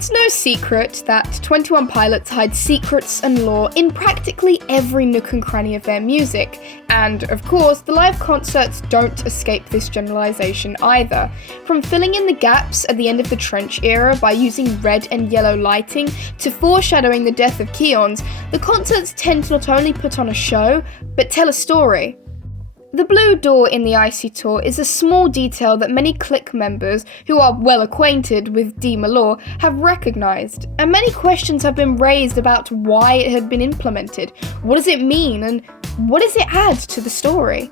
It's no secret that 21 Pilots hide secrets and lore in practically every nook and cranny of their music, and of course the live concerts don't escape this generalisation either. From filling in the gaps at the end of the trench era by using red and yellow lighting to foreshadowing the death of Keons, the concerts tend to not only put on a show, but tell a story. The blue door in the Icy Tour is a small detail that many clique members who are well acquainted with Dema lore have recognised, and many questions have been raised about why it had been implemented, what does it mean, and what does it add to the story?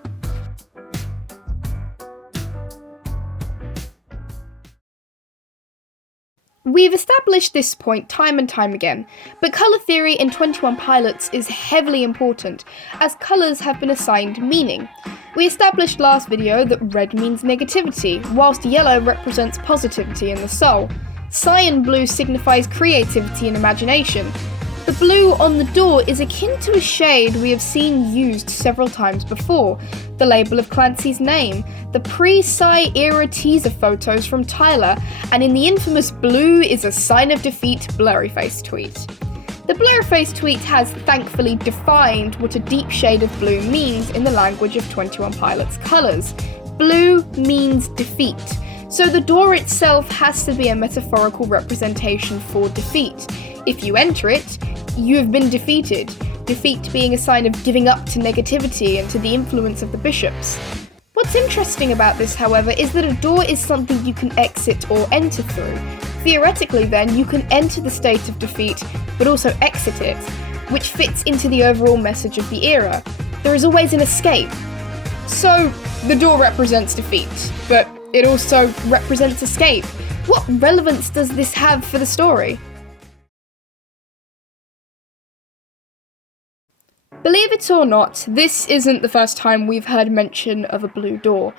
We've established this point time and time again, but colour theory in 21 Pilots is heavily important, as colours have been assigned meaning. We established last video that red means negativity, whilst yellow represents positivity in the soul. Cyan blue signifies creativity and imagination. The blue on the door is akin to a shade we have seen used several times before, the label of Clancy's name, the pre-Psy era teaser photos from Tyler, and in the infamous blue is a sign of defeat blurry-faced tweet. The blurry-faced tweet has thankfully defined what a deep shade of blue means in the language of 21 Pilots colours. Blue means defeat, so the door itself has to be a metaphorical representation for defeat. If you enter it, you have been defeated, defeat being a sign of giving up to negativity and to the influence of the bishops. What's interesting about this, however, is that a door is something you can exit or enter through. Theoretically then, you can enter the state of defeat, but also exit it, which fits into the overall message of the era. There is always an escape. So, the door represents defeat, but it also represents escape. What relevance does this have for the story? Believe it or not, this isn't the first time we've heard mention of a blue door.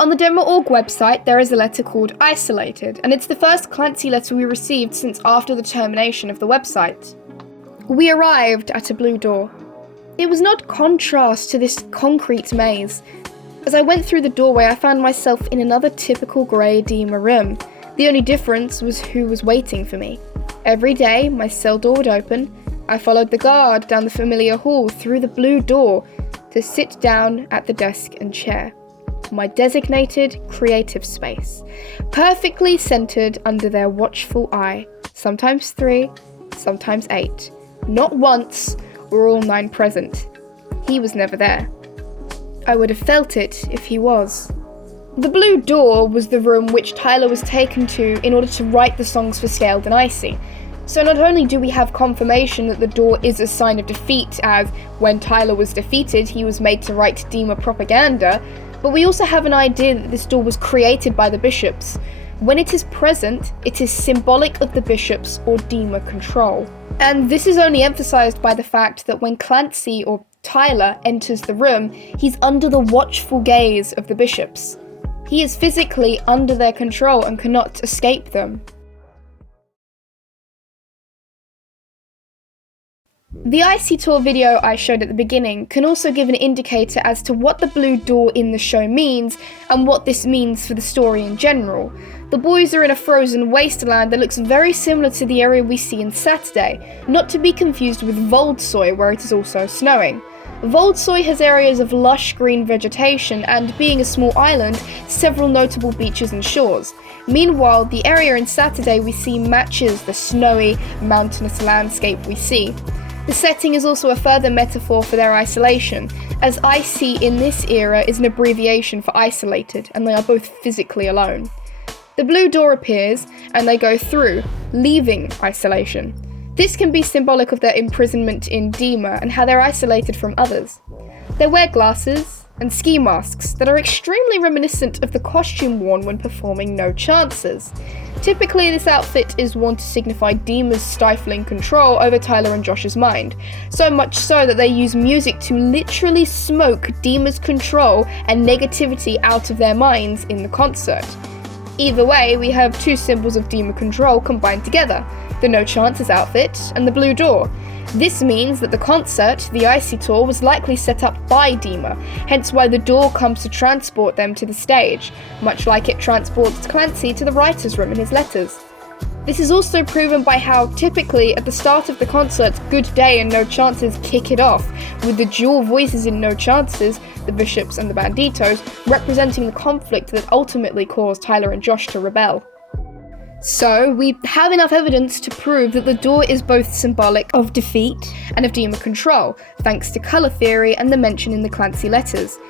On the Dema.org website there is a letter called Isolated, and it's the first Clancy letter we received since after the termination of the website. We arrived at a blue door. It was not contrast to this concrete maze. As I went through the doorway I found myself in another typical grey Dema room. The only difference was who was waiting for me. Every day my cell door would open. I followed the guard down the familiar hall through the blue door to sit down at the desk and chair. My designated creative space, perfectly centered under their watchful eye, sometimes 3, sometimes 8. Not once were all 9 present. He was never there. I would have felt it if he was. The blue door was the room which Tyler was taken to in order to write the songs for Scaled and Icy. So not only do we have confirmation that the door is a sign of defeat, as when Tyler was defeated he was made to write Dema propaganda, but we also have an idea that this door was created by the bishops. When it is present, it is symbolic of the bishops or Dema control. And this is only emphasised by the fact that when Clancy or Tyler enters the room, he's under the watchful gaze of the bishops. He is physically under their control and cannot escape them. The Icy Tour video I showed at the beginning can also give an indicator as to what the blue door in the show means and what this means for the story in general. The boys are in a frozen wasteland that looks very similar to the area we see in Saturday, not to be confused with Voldsoy where it is also snowing. Voldsoy has areas of lush green vegetation and, being a small island, several notable beaches and shores. Meanwhile, the area in Saturday we see matches the snowy, mountainous landscape we see. The setting is also a further metaphor for their isolation, as Icy in this era is an abbreviation for isolated, and they are both physically alone. The blue door appears, and they go through, leaving isolation. This can be symbolic of their imprisonment in Dema and how they're isolated from others. They wear glasses and ski masks that are extremely reminiscent of the costume worn when performing No Chances. Typically, this outfit is worn to signify Dema's stifling control over Tyler and Josh's mind, so much so that they use music to literally smoke Dema's control and negativity out of their minds in the concert. Either way, we have two symbols of Dema control combined together, the No Chances outfit and the blue door. This means that the concert, the Icy Tour, was likely set up by Dema, hence why the door comes to transport them to the stage, much like it transports Clancy to the writer's room in his letters. This is also proven by how typically at the start of the concert, Good Day and No Chances kick it off, with the dual voices in No Chances, the Bishops and the Banditos, representing the conflict that ultimately caused Tyler and Josh to rebel. So, we have enough evidence to prove that the door is both symbolic of defeat and of Dema control, thanks to colour theory and the mention in the Clancy letters.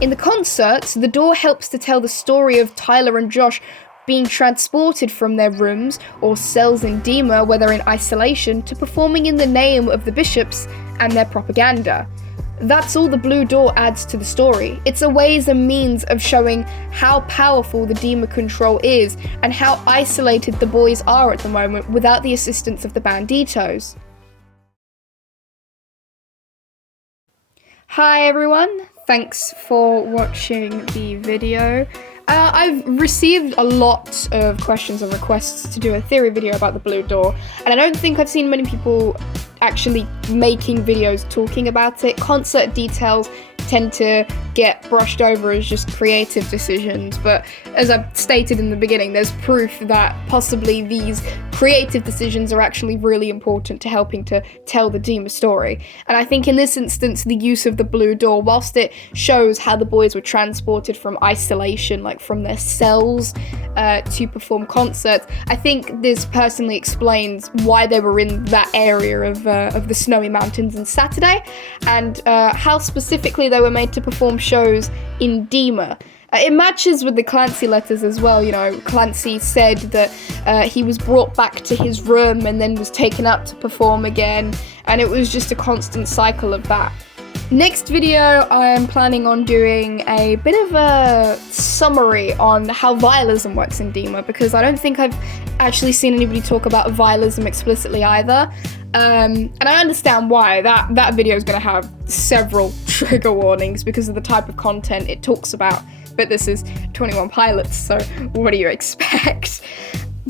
In the concert, the door helps to tell the story of Tyler and Josh being transported from their rooms or cells in Dema, where they're in isolation, to performing in the name of the bishops and their propaganda. That's all the blue door adds to the story. It's a ways and means of showing how powerful the Dema control is and how isolated the boys are at the moment without the assistance of the Banditos. Hi everyone, thanks for watching the video. I've received a lot of questions and requests to do a theory video about the blue door, and I don't think I've seen many people actually making videos talking about it. Concert details tend to get brushed over as just creative decisions, but as I've stated in the beginning, there's proof that possibly these creative decisions are actually really important to helping to tell the Dema story. And I think in this instance, the use of the blue door, whilst it shows how the boys were transported from isolation, like from their cells, to perform concerts, I think this personally explains why they were in that area of the snowy mountains on Saturday, and how specifically they were made to perform shows in Dema. It matches with the Clancy letters as well. You know, Clancy said that he was brought back to his room and then was taken up to perform again, and it was just a constant cycle of that. Next video, I am planning on doing a bit of a summary on how vialism works in Dema, because I don't think I've actually seen anybody talk about vialism explicitly either. And I understand why. That video is going to have several trigger warnings because of the type of content it talks about. But this is 21 Pilots, so what do you expect?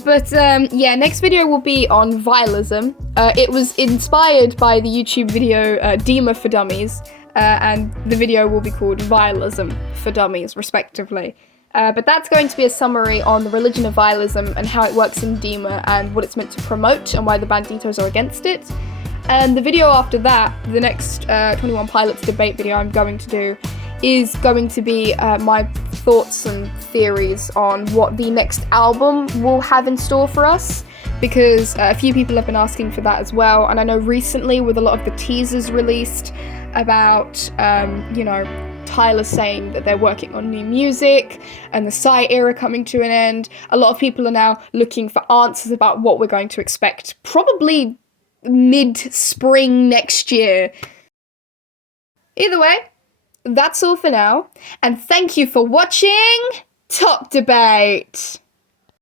But yeah, next video will be on vialism. It was inspired by the YouTube video Dema for Dummies, and the video will be called Vialism for Dummies, respectively. But that's going to be a summary on the religion of vialism and how it works in Dema and what it's meant to promote and why the Banditos are against it. And the video after that, the next 21 Pilots debate video I'm going to do, is going to be my thoughts and theories on what the next album will have in store for us, because a few people have been asking for that as well. And I know recently, with a lot of the teasers released about, you know, Tyler saying that they're working on new music and the Psy era coming to an end, a lot of people are now looking for answers about what we're going to expect, probably mid-spring next year. Either way, that's all for now, and thank you for watching Top Debate!